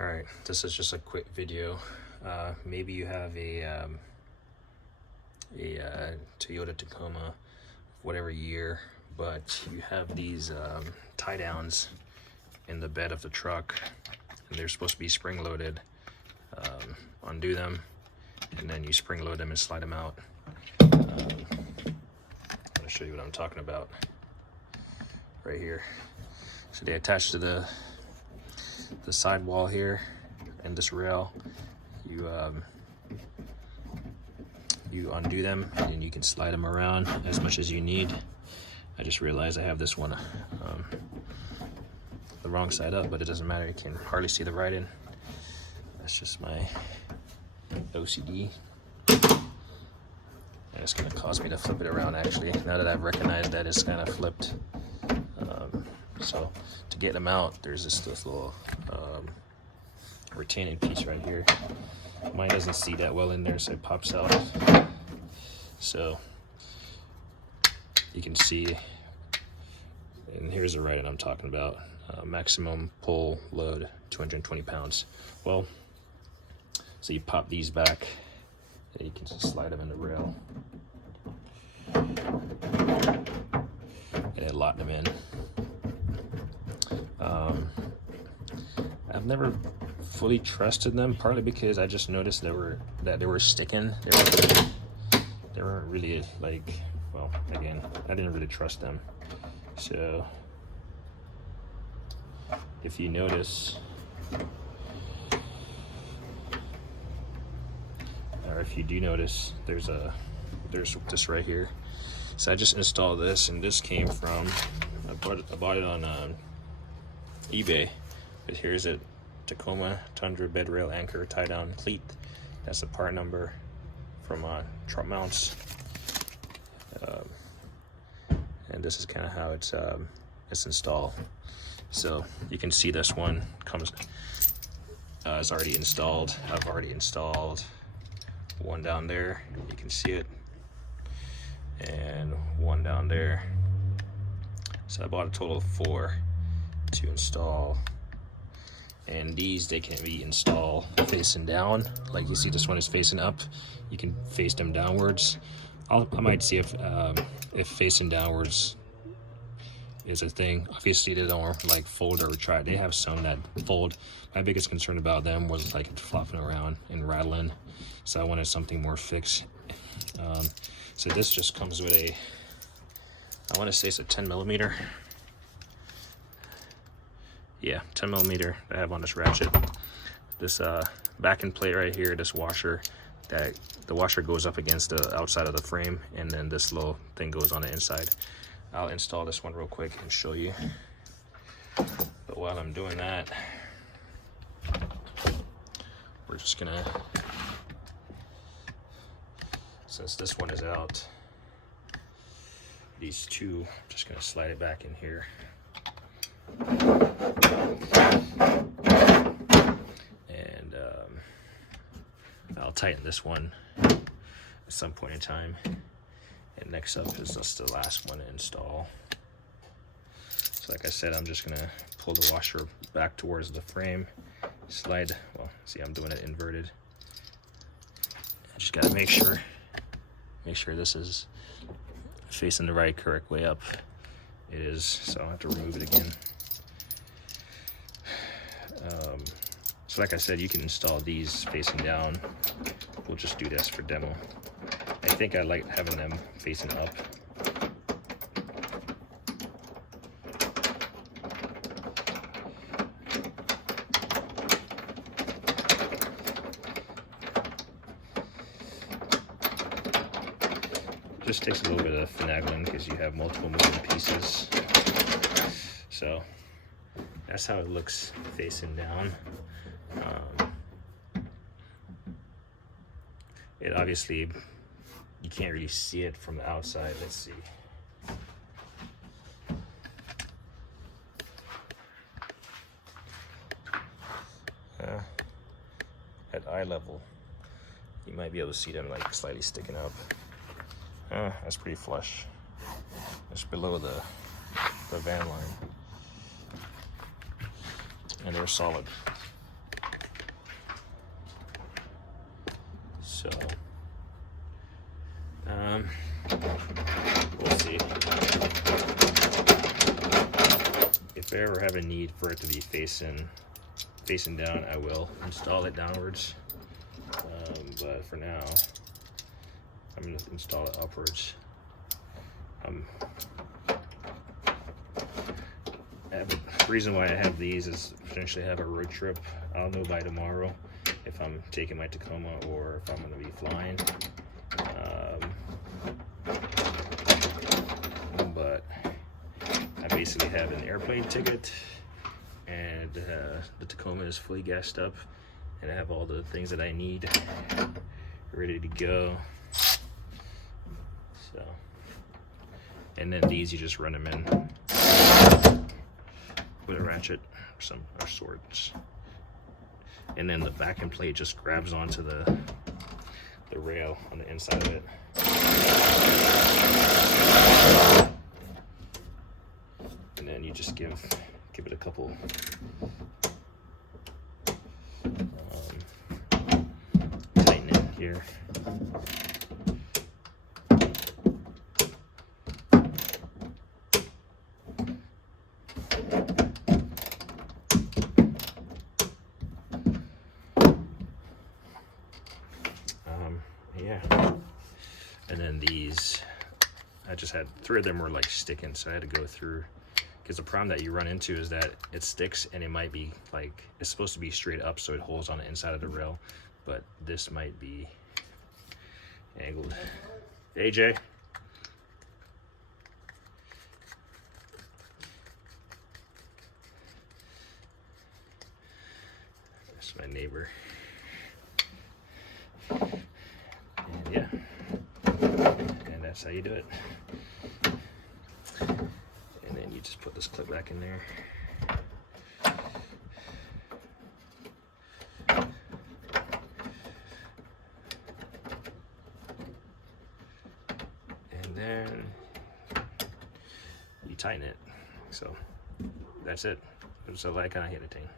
All right, this is just a quick video. Maybe you have a Toyota Tacoma, whatever year, but you have these tie downs in the bed of the truck, and they're supposed to be spring loaded. Undo them, and then you spring load them and slide them out. I'm gonna show you what I'm talking about right here. So they attach to the sidewall here and this rail. You undo them and you can slide them around as much as you need. I just realized I have this one the wrong side up, but it doesn't matter. You can hardly see the writing. That's just my OCD. And it's gonna cause me to flip it around actually. Now that I've recognized that it's kind of flipped. So to get them out, there's this little retaining piece right here. Mine doesn't see that well in there, so it pops out. So you can see, and here's the writing I'm talking about. Maximum pull load 220 pounds. Well, so you pop these back and you can just slide them in the rail and then lock them in. I've never fully trusted them, partly because I just noticed that they were sticking. They weren't really like, well, again, I didn't really trust them. So if you notice, or if you do notice, there's this right here. So I just installed this, and this came from, I bought it on eBay. But here's a Tacoma Tundra Bedrail anchor tie down cleat. That's the part number from truck mounts. And this is kind of how it's installed. So you can see this one comes, it's already installed. I've already installed one down there. You can see it. And one down there. So I bought a total of 4 to install. And these, they can be installed facing down. Like you see, this one is facing up. You can face them downwards. I might see if facing downwards is a thing. Obviously, they don't like fold or retract. They have some that fold. My biggest concern about them was like flopping around and rattling. So I wanted something more fixed. So this just comes with a, I want to say it's a 10 millimeter. Yeah, 10 millimeter I have on this ratchet. This backing plate right here, this washer, that the washer goes up against the outside of the frame, and then this little thing goes on the inside. I'll install this one real quick and show you. But while I'm doing that, we're just gonna, since this one is out, these two, I'm just gonna slide it back in here. And I'll tighten this one at some point in time. And next up is just the last one to install. So like I said, I'm just gonna pull the washer back towards the frame, slide, well, see, I'm doing it inverted. I just gotta make sure this is facing the right, correct way up. It is, so I'll have to remove it again. So like I said, you can install these facing down. We'll just do this for demo. I think I like having them facing up. Just takes a little bit of finagling because you have multiple moving pieces. So that's how it looks facing down. It obviously, you can't really see it from the outside. Let's see. At eye level, you might be able to see them like slightly sticking up. That's pretty flush. It's below the van line. And they're solid. So we'll see. If I ever have a need for it to be facing down, I will install it downwards. But for now, I'm going to install it upwards. The reason why I have these is potentially have a road trip. I'll know by tomorrow if I'm taking my Tacoma or if I'm going to be flying. But I basically have an airplane ticket, and the Tacoma is fully gassed up, and I have all the things that I need ready to go. So, and then these, you just run them in with a ratchet or swords, and then the backing plate just grabs onto the rail on the inside of it. And then you just give it a couple tighten it here. Yeah, and then these, I just had 3 of them were like sticking, so I had to go through, because the problem that you run into is that it sticks, and it might be like, it's supposed to be straight up so it holds on the inside of the rail, but this might be angled. Hey Jay. That's my neighbor. And yeah, and that's how you do it. And then you just put this clip back in there. And then you tighten it. So that's it. So that kind of hit a thing.